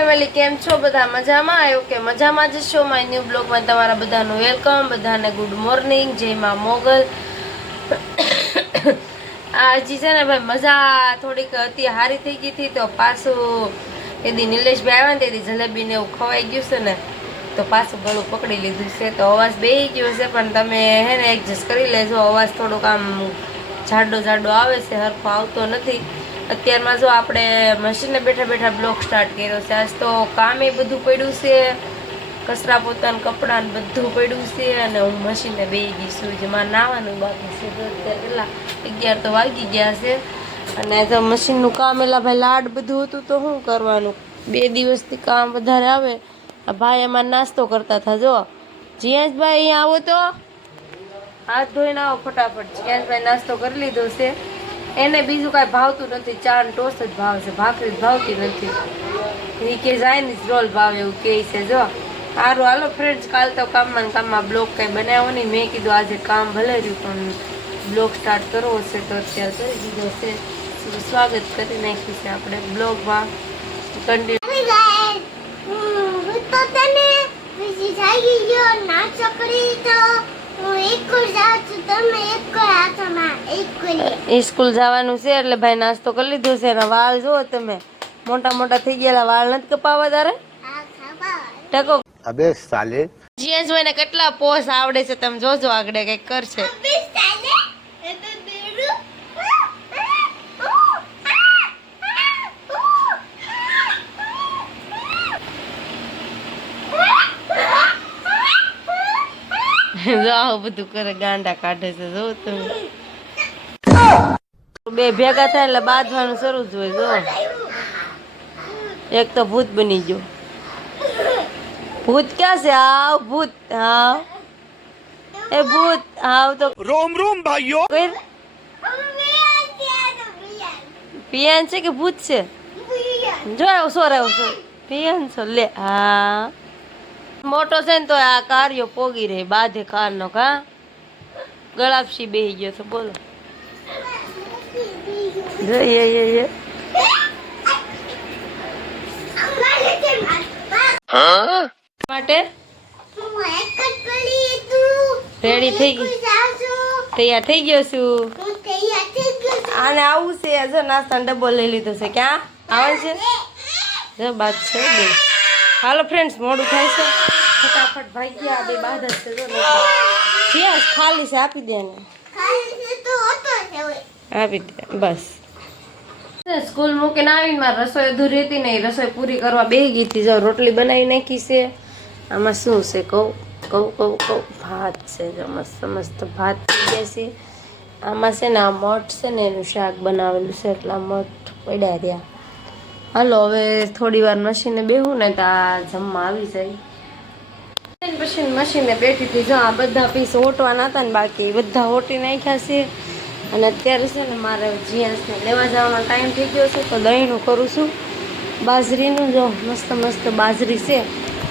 Family, કેમ છો? બધા મજામાં? આવ્યો કે મજામાં જ છો? માય ન્યૂ બ્લોગમાં તમારા બધાનું વેલકમ બધાને ગુડ મોર્નિંગ જયમાં મોગલ. હજી છે ને ભાઈ મજા થોડીક હતી, હારી થઈ ગઈ હતી, તો પાછું એદી નિલેશભાઈ આવ્યા ને તેથી જલેબીને એવું ખવાઈ ગયું છે ને, તો પાછું ગળું પકડી લીધું છે. તો અવાજ બે ગયો છે, પણ તમે હે ને એડજસ્ટ કરી લેજો. અવાજ થોડોક આમ જાડો જાડો આવે છે, હરખો આવતો નથી. અત્યારમાં જો આપણે મશીને બેઠા બેઠા બ્લોક સ્ટાર્ટ કર્યો છે, આજ તો કામે બધું પડ્યું છે. કચરા પોતાના કપડાં બધું પડ્યું છે અને હું મશીને બેહી ગઈ છું. જે નાવાનું બાકી છે. તો અત્યારે કેટલા અગિયાર તો વાગી ગયા છે. અને તો મશીનનું કામ, એલા ભાઈ લાડ બધું હતું, તો શું કરવાનું? બે દિવસથી કામ વધારે આવે. ભાઈ એમાં નાસ્તો કરતા હતા, જો. જીયાસભાઈ અહીંયા આવો તો. હાથ ધોઈને આવો ફટાફટ. જીયાસભાઈ નાસ્તો કરી લીધો છે. એને બીજું કાંઈ ભાવતું નથી ચા ને ટોસ્ટ જ ભાવે છે, ભાખરી ભાવતી નથી. એ કે જાય ને રોલ ભાવે એવું કહે છે, જો. સારું હાલો ફ્રેન્ડ્સ કાલ તો કામમાં કામમાં બ્લોગ કંઈ બનાવ્યો નહીં. મેં કીધું આજે કામ ભલે રહ્યું, પણ બ્લોગ સ્ટાર્ટ કરવો છે તો અત્યારે કરી દીધો છે. સ્વાગત કરી નાખ્યું છે આપણે બ્લોગમાં. કન્ટિન્યુ સ્કૂલ જવાનું છે એટલે ભાઈ નાસ્તો કરી લીધો છે અને વાળ જો તમે. મોટા મોટા થઈ ગયેલા વાળ નથી કપાવા તારે? ટકો અબે સાલે જીએસભાઈ ને કેટલા પોસ આવડે છે તમે જોજો આગળ કંઈક કરશે. જો આવું બધું કરે ગાંડા કાઢે છે જો તમે. બે ભેગા થાય એટલે બાંધવાનું શરૂ જ હોય જો. એક તો ભૂત બની ગયો. ભૂત ક્યાં છે? આવ ભૂત હાવ એ ભૂત આવ તો. રોમ રોમ ભાઈઓ. પિયાન છે કે ભૂત છે? જો આવ્યો સોર સો પિયાન છો લે હા. મોટો છે ને તો આ કાર્યો પોગી રહે, બાધે કારનો કા? ગળાપસી બેહી ગયો તો બોલો. જોઈએ માટે રેડી થઈ ગઈ? તૈયાર થઈ ગયો છું. છું આને આવું છે, જો નાસ્તાનો ડબ્બો લઈ લીધો છે, ક્યાં? આવે છે જો બાદ છે હાલો ફ્રેન્ડ્સ મોડું થાય છે. ફટાફટ ભાઈ ગયા બે બાદ જ છે જો ખાલી છે આપી દે ને ખાલી છે તો હતો છે ઓય આપી દે બસ. સ્કૂલ મૂકીને આવીને મારે રસોઈ અધૂરી હતી ને એ રસોઈ પૂરી કરવા બે ગઈ હતી. જો રોટલી બનાવી નાખી છે. આમાં શું છે કહું કહું કહું કહું. ભાત છે જો મસ્ત મસ્ત ભાત થઈ ગયા છે. આમાં છે ને આ મઠ છે ને એનું શાક બનાવેલું છે એટલે આ મઠ પડ્યા રહ્યા. હાલો હવે થોડી વાર મશીને બેહું ને તો આ જમવા આવી જાય. પછી મશીને બેઠી હતી. જો આ બધા પીસ ઓટવાના હતા ને બાકી બધા ઓટી નાખ્યા છે. અને અત્યારે છે ને મારે જીયાસને લેવા જવાનો ટાઈમ થઈ ગયો છે, તો દહીંનું કરું છું. બાજરીનું જો મસ્ત મસ્ત બાજરી છે.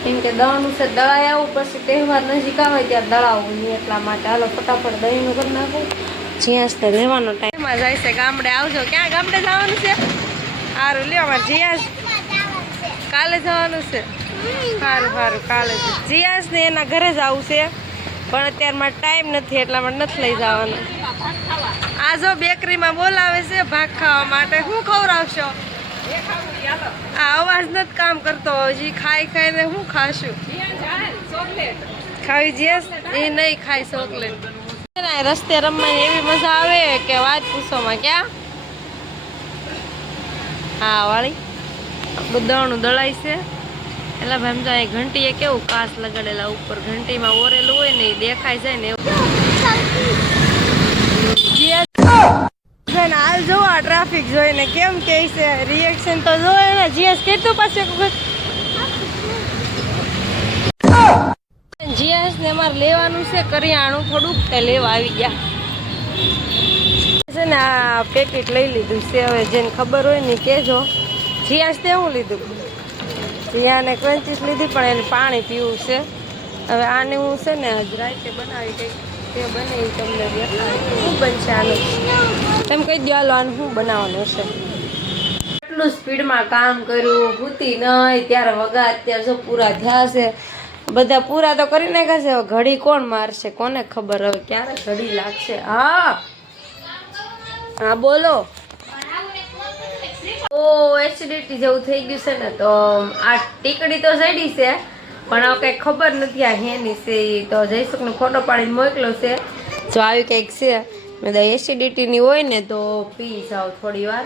કેમ કે દળનું છે, દળાઈ આવું પછી તહેવાર નજીક આવે ત્યારે દળાવું નહીં, એટલા માટે હાલો ફટાફટ દહીંનું કરી નાખું. જીયાસને લેવાનો ટાઈમ. એમાં જાય છે, ગામડે આવજો. ક્યાં ગામડે જવાનું છે? સારું લ્યો, અમારે જીયાસ. કાલે જવાનું છે. સારું સારું, કાલે જ. જીયાસ ને એના ઘરે જ આવું છે, પણ અત્યારમાં ટાઈમ નથી, એટલા માટે નથી લઈ જવાનો. આ જો બેકરીમાં બોલાવે છે ભાગ ખાવા માટે, શું ખવડાવશો? આ અવાજ નથી કામ કરતો, હજી ખાઈ ખાઈને શું ખાશું? ખાવી જીયાસ? એ નહીં ખાય ચોકલેટ રસ્તે રમવાની એવી મજા આવે કે વાત પૂછોમાં ક્યાં? હા, વાળી. દાણું દળાય છે. એટલે ભાઈ સમજો અહીં ઘંટીએ કેવું કાચ લગાડેલા ઉપર. ઘંટીમાં ઓરેલું હોય ને એ દેખાય જાય ને એવું. હાલ જોવો આ ટ્રાફિક જોઈને કેમ કે રિએક્શન તો જોવે ને જીએસ કેટલું પાસે જીએસ ને અમારે લેવાનું છે. કરિયાણું થોડુંક તે લેવા આવી ગયા. છે ને આ પેકેટ લઈ લીધું છે. હવે જેને ખબર હોય ને કહેજો. જીયાસ તે હું લીધું? જીયાને ક્રંચીસ લીધી પણ એને પાણી પીવું છે. હવે આને હું છે ને આજ રાતે બનાવી કંઈક તે બને તમને શું બનશે આનું? તેમ કહી દો હાલો, આનું શું બનાવવાનું છે કેટલું સ્પીડમાં કામ કર્યું ભૂતી નહીં ત્યારે વગા અત્યારે જો પૂરા થયા છે. બધા પૂરા તો કરી નાખ્યા છે, હવે ઘડી કોણ મારશે, કોને ખબર, હવે ક્યારે ઘડી લાગશે? હા. હા, બોલો. એસિડિટી જેવું થઈ ગયું છે ને, તો આ ટીકડી તો ચડી છે, પણ હવે કંઈ ખબર નથી આ હેની છે એ તો જયસુખને ફોટો પાડીને મોકલો છે. જો આવી કંઈક છે, મેં તો એસિડિટીની હોય ને, તો પી જાઓ થોડી વાર.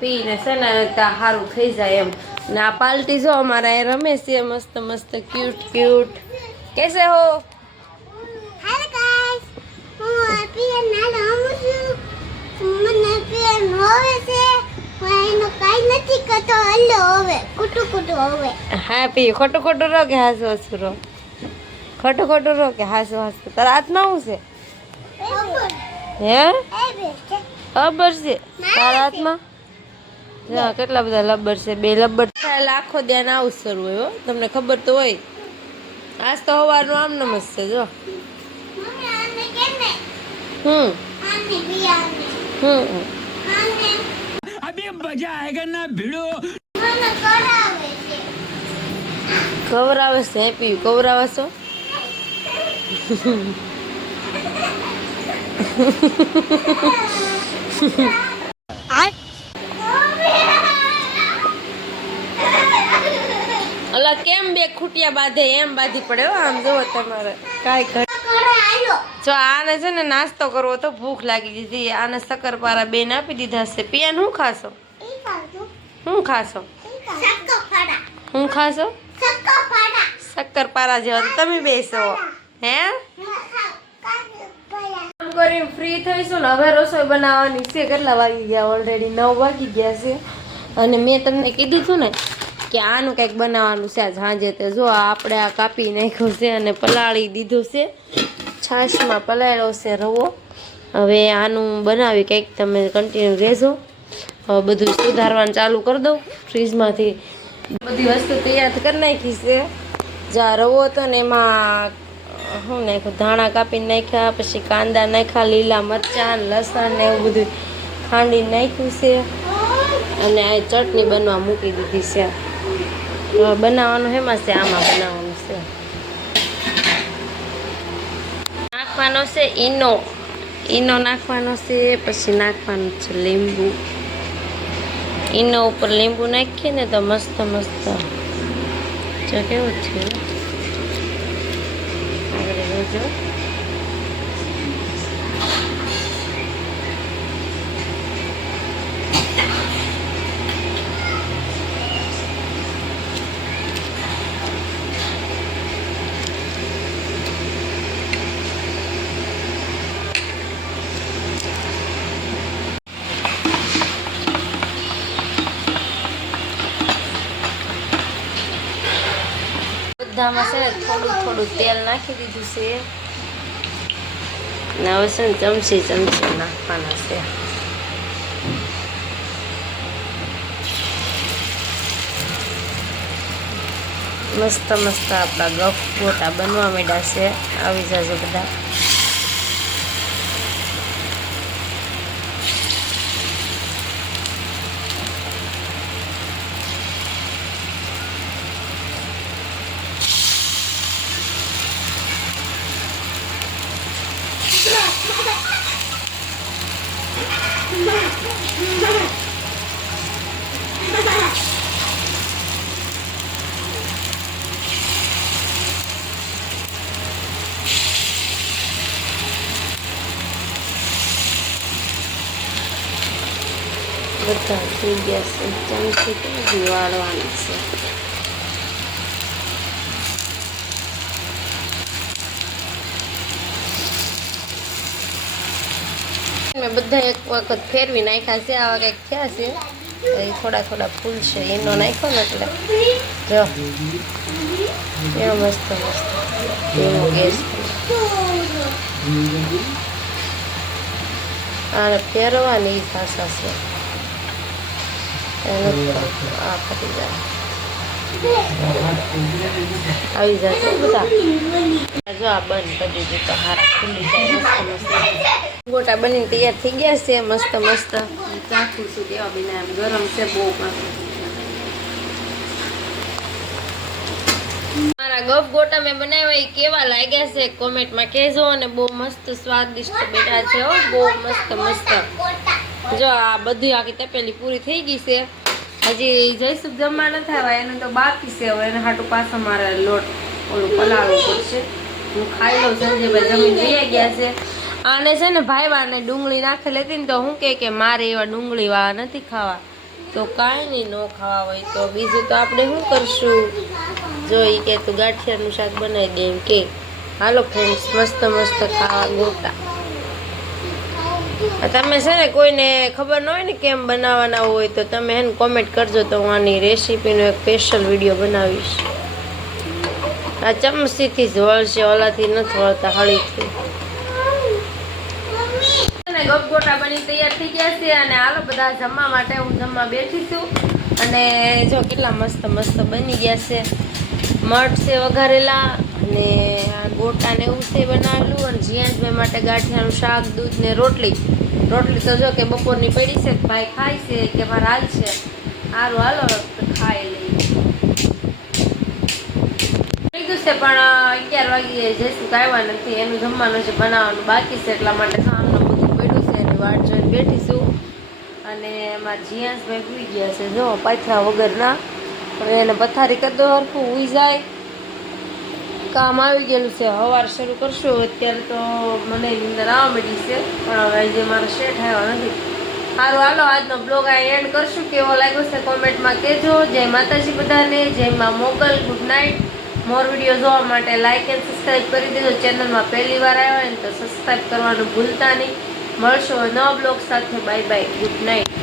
પીને છે ને ત્યાં સારું થઈ જાય એમ. ને આ પાલટી જો અમારા એ રમે છે, મસ્ત મસ્ત ક્યુટ ક્યુટ કેસે હો હેલો ગાઈસ હું પીએન નાનો હું છું મને પીએન હોવે છે પણ એનો કાઈ નથી કરતો હલ્લો હવે કુટુ કુટુ હવે. હા પી ખોટું ખોટું રહો કે હાસુ હાસુ રહો ખોટું ખોટું રહો કે હાસુ હાસુ. તારા હાથમાં શું છે? હે? અબર છે. તારા હાથમાં? હા કેટલા બધા લબ્બર છે? બે લબ્બર થાય આખો ધ્યાન આવું શરૂ હોય હો. તમને ખબર તો હોય. આજ તો સવારનું આમ નમસ છે જો. હમ. હમ મજા આયગા ના ભીડો કવરાવે છે હેપી કવરાવે છો? કેમ બે ખૂટિયા બાંધે? એમ બાંધી પડે હો આમ જોવો તમારે. કાંઈ ઘટ જો આને છે ને નાસ્તો કરવો તો ભૂખ લાગી દીધી આને શક્કરપારા બેન આપી દીધા છે. પિયાન હું ખાશો? ખાશો? હું ખાશો? શક્કરપારા જેવા તમે બેસો. હે? કામ કરીને ફ્રી થઈશું ને હવે રસોઈ બનાવવાની છે. કેટલા વાગી ગયા? ઓલરેડી નવ વાગી ગયા છે. અને મેં તમને કીધું હતું ને કે આનું કંઈક બનાવવાનું છે. આજ સાંજે તે જો આપણે આ કાપી નાખ્યું છે અને પલાળી દીધું છે. છાશમાં પલાળ્યો છે રવો. હવે આનું બનાવી કંઈક તમે કન્ટિન્યુ રહેજો. બધું સુધારવાનું ચાલુ કરી દઉં. ફ્રીજમાંથી બધી વસ્તુ તૈયાર કરી નાખી છે. જ્યાં રવો હતો ને એમાં, શું નાખ્યું, ધાણા કાપીને નાખ્યા, પછી કાંદા નાખ્યા, લીલા મરચાં, લસણ ને એવું બધું ખાંડી નાખ્યું છે. અને આ ચટણી બનવા મૂકી દીધી છે. બનાવવાનું હેમાં છે, આમાં બનાવવાનું છે. નાખવાનો છે ઈનો. ઈનો નાખવાનો છે, પછી નાખવાનું છે લીંબુ. ઈનો ઉપર લીંબુ નાખીએ ને તો મસ્ત મસ્ત. જો કેવું છે આગળ જોજો બધામાં છે ને થોડું થોડું તેલ નાખી દીધું છે. ને હવે છે ને ચમચી ચમચી નાખવાના છે. મસ્ત મસ્ત આપણા ગફ ગોટા બનવા માંડ્યા છે. આવી જજો બધા. થઈ ગયા છે ચમચી કેવી વાળવાની છે મેં બધા એક વખત ફેરવી નાખ્યા છે, આવા કંઈક થયા છે. એ થોડા થોડા ફૂલ છે, એનો નાખ્યો ને એટલે જો. એવો મસ્ત મસ્ત. એવો ગેસ આને ફેરવાની ભાષા છે આવી જશે બધા જો આ બંધ કરી દીધું તો હારા ખુલ્લી જાય મસ્ત મસ્ત ગોટા બનીને તૈયાર થઈ ગયા છે, મસ્ત મસ્ત. ચાખું છું કેવા બિના એમ ગરમ છે બહુ પણ મારા ગપ ગોટા મેં બનાવ્યા એ કેવા લાગ્યા છે? કોમેન્ટમાં કહેજો અને બહુ મસ્ત સ્વાદિષ્ટ બેટા છે હો, બહુ મસ્ત મસ્ત. જો આ બધી આખી તપેલી પૂરી થઈ ગઈ છે. હજી જયસુખ જમવા ન થવા એનું તો બાકી છે હવે, એને હાટું પાછો મારે લોટ ઓલું પલાળવું પડશે. હું ખાઈ લઉં, સંજયભાઈ જમીન જઈ ગયા છે. આને છે ને ભાઈ વાને ડુંગળી નાખેલી હતી ને તો હું કહે કે મારે એવા ડુંગળી વાળા નથી ખાવા. તો કાંઈ નહીં ન ખાવા હોય તો બીજું તો આપણે શું કરશું? જો એ કે તું ગાંઠિયાનું શાક બનાવી દે એમ કે. હાલો ફ્રેન્ડ્સ મસ્ત મસ્ત ખાવા ગોટા તમે છે ને કોઈને ખબર ન હોય ને કેમ બનાવવાના હોય તો તમે એને કોમેન્ટ કરજો તો હું આની રેસીપીનો એક સ્પેશિયલ વીડિયો બનાવીશ. આ ચમચીથી જ વળશે, ઓલાથી નથી વળતા, હળીથી. ગપગોટા બની તૈયાર થઈ ગયા છે અને હાલો બધા જમવા માટે હું જમવા બેઠી છું. અને જો કેટલા મસ્ત મસ્ત બની ગયા છે. મઠ છે વઘારેલા અને ગોટા ને એવું તે બનાવેલું અને જીયાંશભાઈ માટે ગાંઠિયાનું શાક, દૂધ ને રોટલી. રોટલી તો જો કે બપોરની પડી છે, ભાઈ ખાય છે, કે મારે હાલ છે. સારું હાલો લઈએ. કીધું છે, પણ અગિયાર વાગે જઈશું આવ્યા નથી, એનું જમવાનું છે બનાવવાનું બાકી છે, એટલા માટે સામનું બધું પડ્યું છે એની વાટ જોઈને બેઠીશું અને એમાં જીયાંશભાઈ ઉઈ ગયા છે, જો, પાથરા વગરના. હવે એને પથારી કદો હરખું ઉઈ જાય. કામ આવી ગયેલું છે. સવાર શરૂ કરશું. અત્યારે તો મને નિંદર આવવા માંડી છે, પણ હવે જે મારો શેઠ આવ્યો નથી. સારું હાલો, આજનો બ્લોગ આ એન્ડ કરશું. કેવો લાગ્યો છે કોમેન્ટમાં કહેજો. જય માતાજી બધાને. જયમાં Mogal good night more video જોવા માટે લાઇક એન્ડ સબસ્ક્રાઈબ કરી દેજો. ચેનલમાં પહેલી વાર આવ્યા હોય ને તો સબસ્ક્રાઈબ કરવાનું ભૂલતા નહીં. મળશો નવા બ્લોગ સાથે. Bye bye good night